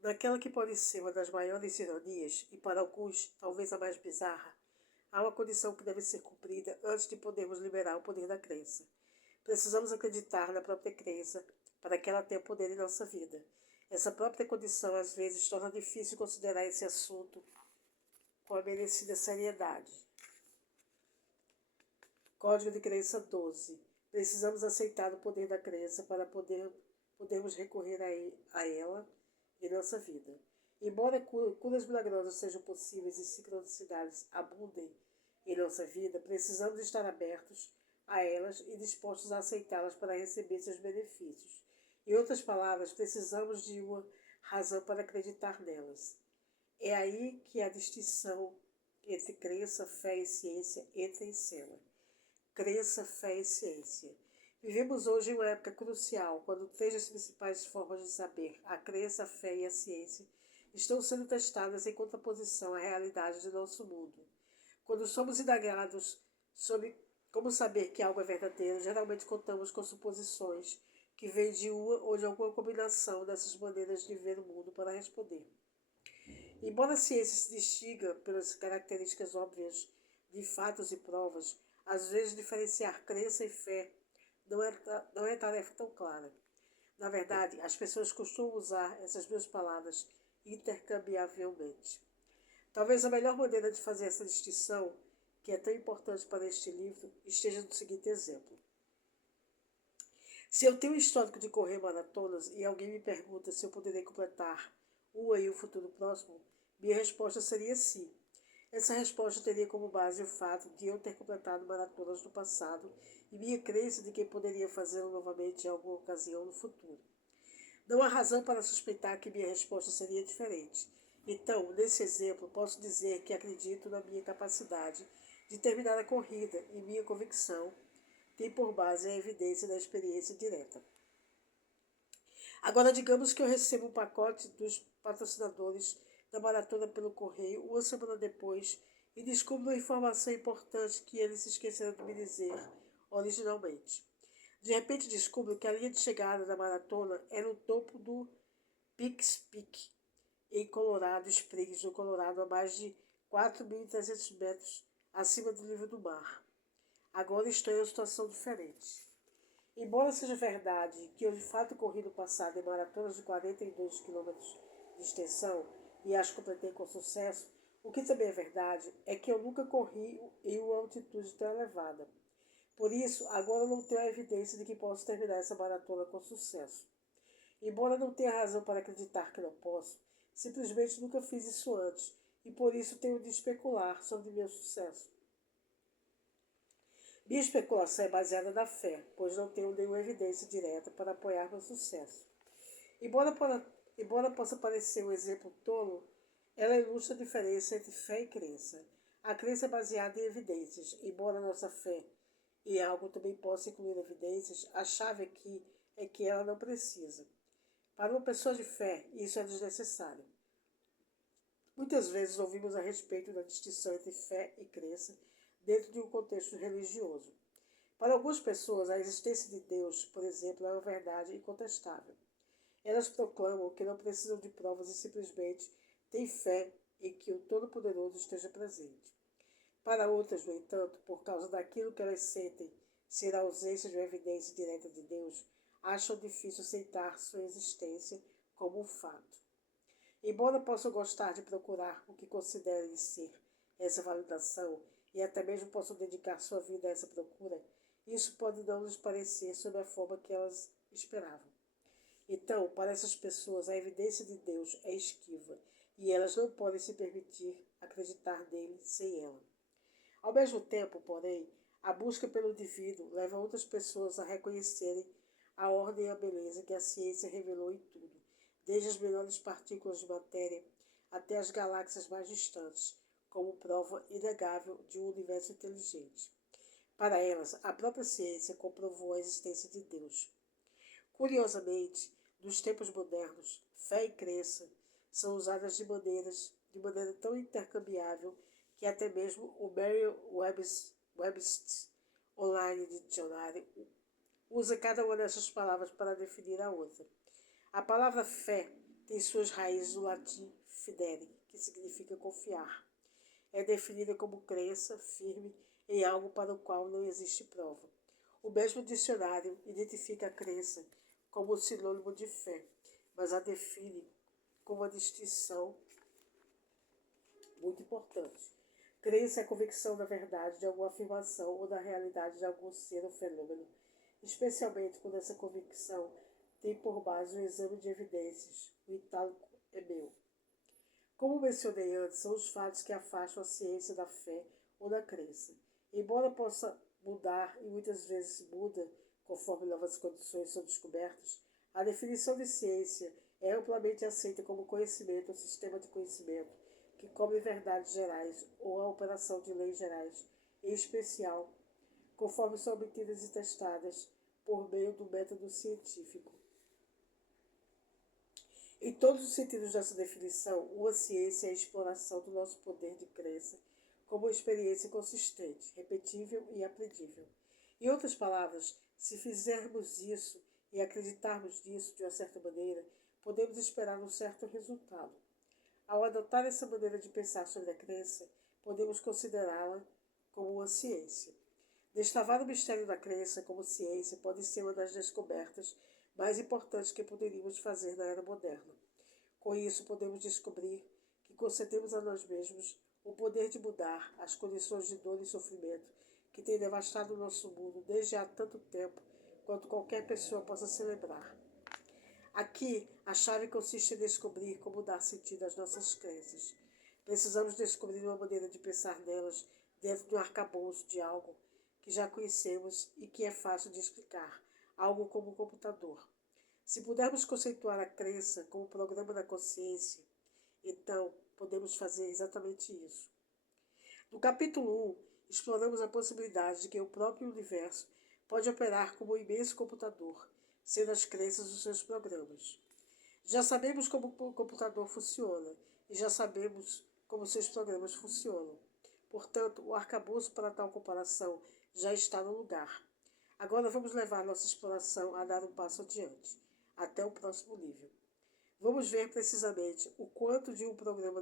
Naquela que pode ser uma das maiores ironias, e para alguns talvez a mais bizarra, há uma condição que deve ser cumprida antes de podermos liberar o poder da crença. Precisamos acreditar na própria crença para que ela tenha poder em nossa vida. Essa própria condição às vezes torna difícil considerar esse assunto com a merecida seriedade. Código de Crença 12. Precisamos aceitar o poder da crença para podermos recorrer a ela em nossa vida. Embora curas milagrosas sejam possíveis e sincronicidades abundem em nossa vida, precisamos estar abertos a elas e dispostos a aceitá-las para receber seus benefícios. Em outras palavras, precisamos de uma razão para acreditar nelas. É aí que a distinção entre crença, fé e ciência entra em cena. Crença, fé e ciência. Vivemos hoje em uma época crucial, quando três das principais formas de saber, a crença, a fé e a ciência, estão sendo testadas em contraposição à realidade de nosso mundo. Quando somos indagados sobre como saber que algo é verdadeiro, geralmente contamos com suposições que vêm de uma ou de alguma combinação dessas maneiras de ver o mundo para responder. Embora a ciência se distinga pelas características óbvias de fatos e provas, às vezes diferenciar crença e fé não é tarefa tão clara. Na verdade, as pessoas costumam usar essas duas palavras intercambiavelmente. Talvez a melhor maneira de fazer essa distinção, que é tão importante para este livro, esteja no seguinte exemplo. Se eu tenho um histórico de correr maratonas e alguém me pergunta se eu poderei completar uma em um futuro próximo, minha resposta seria sim. Essa resposta teria como base o fato de eu ter completado maratonas no passado e minha crença de que poderia fazê-lo novamente em alguma ocasião no futuro. Não há razão para suspeitar que minha resposta seria diferente. Então, nesse exemplo, posso dizer que acredito na minha capacidade de terminar a corrida e minha convicção tem por base a evidência da experiência direta. Agora, digamos que eu recebo um pacote dos patrocinadores da maratona pelo correio uma semana depois e descubro uma informação importante que eles se esqueceram de me dizer originalmente. De repente descubro que a linha de chegada da maratona é no topo do Pikes Peak, em Colorado Springs, no Colorado, a mais de 4.300 metros acima do nível do mar. Agora estou em uma situação diferente. Embora seja verdade que eu de fato corri no passado em maratonas de 42 quilômetros de extensão e as completei com sucesso, o que também é verdade é que eu nunca corri em uma altitude tão elevada. Por isso, agora eu não tenho a evidência de que posso terminar essa maratona com sucesso. Embora não tenha razão para acreditar que não posso, simplesmente nunca fiz isso antes e por isso tenho de especular sobre meu sucesso. Minha especulação é baseada na fé, pois não tenho nenhuma evidência direta para apoiar meu sucesso. Embora possa parecer um exemplo tolo, ela ilustra a diferença entre fé e crença. A crença é baseada em evidências, embora nossa fé em algo também possa incluir evidências, a chave aqui é que ela não precisa. Para uma pessoa de fé, isso é desnecessário. Muitas vezes ouvimos a respeito da distinção entre fé e crença dentro de um contexto religioso. Para algumas pessoas, a existência de Deus, por exemplo, é uma verdade incontestável. Elas proclamam que não precisam de provas e simplesmente têm fé em que o Todo-Poderoso esteja presente. Para outras, no entanto, por causa daquilo que elas sentem ser a ausência de uma evidência direta de Deus, acham difícil aceitar sua existência como um fato. Embora possam gostar de procurar o que considerem ser essa validação e até mesmo possam dedicar sua vida a essa procura, isso pode não lhes parecer sob a forma que elas esperavam. Então, para essas pessoas, a evidência de Deus é esquiva e elas não podem se permitir acreditar nele sem ela. Ao mesmo tempo, porém, a busca pelo divino leva outras pessoas a reconhecerem a ordem e a beleza que a ciência revelou em tudo, desde as menores partículas de matéria até as galáxias mais distantes, como prova inegável de um universo inteligente. Para elas, a própria ciência comprovou a existência de Deus. Curiosamente, nos tempos modernos, fé e crença são usadas de maneira tão intercambiável que até mesmo o Merriam-Webster Online Dictionary usa cada uma dessas palavras para definir a outra. A palavra fé tem suas raízes no latim fidere, que significa confiar. É definida como crença firme em algo para o qual não existe prova. O mesmo dicionário identifica a crença como sinônimo de fé, mas a define com uma distinção muito importante. Crença é a convicção da verdade de alguma afirmação ou da realidade de algum ser ou fenômeno, especialmente quando essa convicção tem por base um exame de evidências, o itálico é meu. Como mencionei antes, são os fatos que afastam a ciência da fé ou da crença. Embora possa mudar, e muitas vezes muda, conforme novas condições são descobertas, a definição de ciência é amplamente aceita como conhecimento ou sistema de conhecimento que cobre verdades gerais ou a operação de leis gerais, em especial, conforme são obtidas e testadas por meio do método científico. Em todos os sentidos dessa definição, uma ciência é a exploração do nosso poder de crença como uma experiência consistente, repetível e aprendível. Em outras palavras, se fizermos isso e acreditarmos nisso de uma certa maneira, podemos esperar um certo resultado. Ao adotar essa maneira de pensar sobre a crença, podemos considerá-la como uma ciência. Destravar o mistério da crença como ciência pode ser uma das descobertas mais importantes que poderíamos fazer na era moderna. Com isso, podemos descobrir que concedemos a nós mesmos o poder de mudar as condições de dor e sofrimento que têm devastado o nosso mundo desde há tanto tempo quanto qualquer pessoa possa se lembrar. Aqui, a chave consiste em descobrir como dar sentido às nossas crenças. Precisamos descobrir uma maneira de pensar nelas dentro do arcabouço de algo que já conhecemos e que é fácil de explicar, algo como um computador. Se pudermos conceituar a crença como programa da consciência, então podemos fazer exatamente isso. No capítulo 1, exploramos a possibilidade de que o próprio universo pode operar como um imenso computador, sendo as crenças os seus programas. Já sabemos como o computador funciona e já sabemos como seus programas funcionam. Portanto, o arcabouço para tal comparação já está no lugar. Agora vamos levar nossa exploração a dar um passo adiante, até o próximo nível. Vamos ver precisamente o quanto de um programa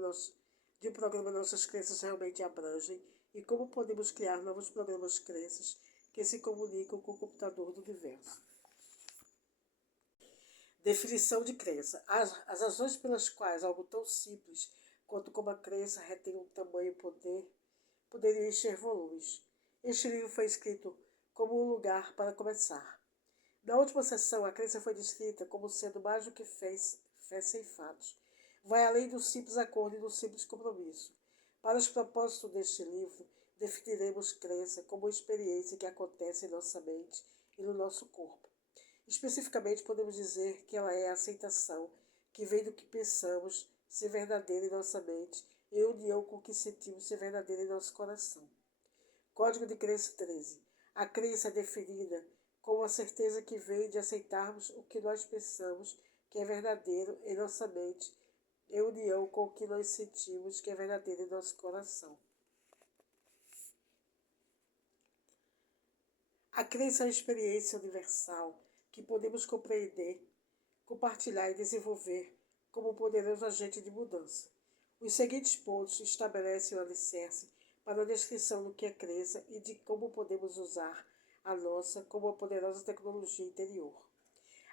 nossas crenças realmente abrangem e como podemos criar novos programas crenças que se comunicam com o computador do universo. Definição de crença. As razões pelas quais algo tão simples quanto como a crença retém um tamanho e poder poderia encher volumes. Este livro foi escrito como um lugar para começar. Na última sessão, a crença foi descrita como sendo mais do que fé sem fatos. Vai além do simples acordo e do simples compromisso. Para os propósitos deste livro, definiremos crença como uma experiência que acontece em nossa mente e no nosso corpo. Especificamente, podemos dizer que ela é a aceitação que vem do que pensamos ser verdadeiro em nossa mente em união com o que sentimos ser verdadeiro em nosso coração. Código de Crença 13. A crença é definida como a certeza que vem de aceitarmos o que nós pensamos que é verdadeiro em nossa mente em união com o que nós sentimos que é verdadeiro em nosso coração. A crença é uma experiência universal que podemos compreender, compartilhar e desenvolver como um poderoso agente de mudança. Os seguintes pontos estabelecem o alicerce para a descrição do que é crença e de como podemos usar a nossa como uma poderosa tecnologia interior.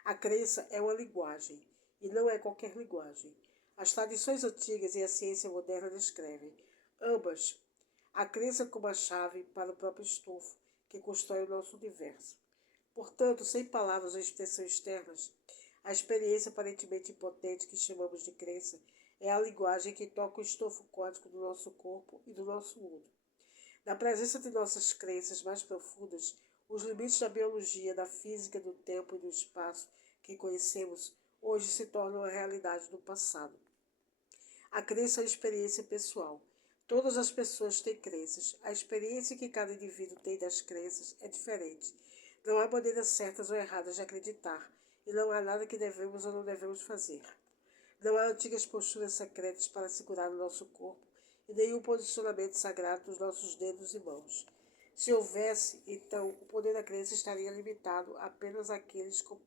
A crença é uma linguagem, e não é qualquer linguagem. As tradições antigas e a ciência moderna descrevem, ambas, a crença como a chave para o próprio estofo que constrói o nosso universo. Portanto, sem palavras ou expressões externas, a experiência aparentemente impotente que chamamos de crença é a linguagem que toca o estofo quântico do nosso corpo e do nosso mundo. Na presença de nossas crenças mais profundas, os limites da biologia, da física, do tempo e do espaço que conhecemos hoje se tornam a realidade do passado. A crença é uma experiência pessoal. Todas as pessoas têm crenças. A experiência que cada indivíduo tem das crenças é diferente. Não há maneiras certas ou erradas de acreditar, e não há nada que devemos ou não devemos fazer. Não há antigas posturas secretas para segurar o nosso corpo e nenhum posicionamento sagrado dos nossos dedos e mãos. Se houvesse, então, o poder da crença estaria limitado apenas àqueles com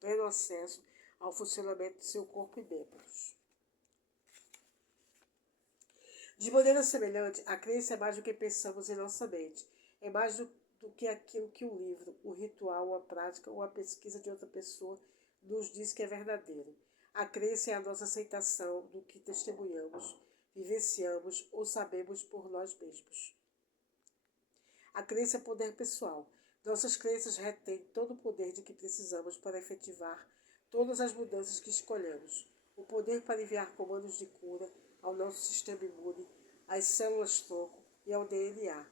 pleno acesso ao funcionamento de seu corpo e membros. De maneira semelhante, a crença é mais do que pensamos em nossa mente. É mais do que aquilo que o livro, o ritual, a prática ou a pesquisa de outra pessoa nos diz que é verdadeiro. A crença é a nossa aceitação do que testemunhamos, vivenciamos ou sabemos por nós mesmos. A crença é poder pessoal. Nossas crenças retêm todo o poder de que precisamos para efetivar todas as mudanças que escolhemos. O poder para enviar comandos de cura ao nosso sistema imune, às células-tronco e ao DNA,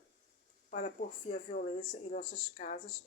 para pôr fim à violência em nossas casas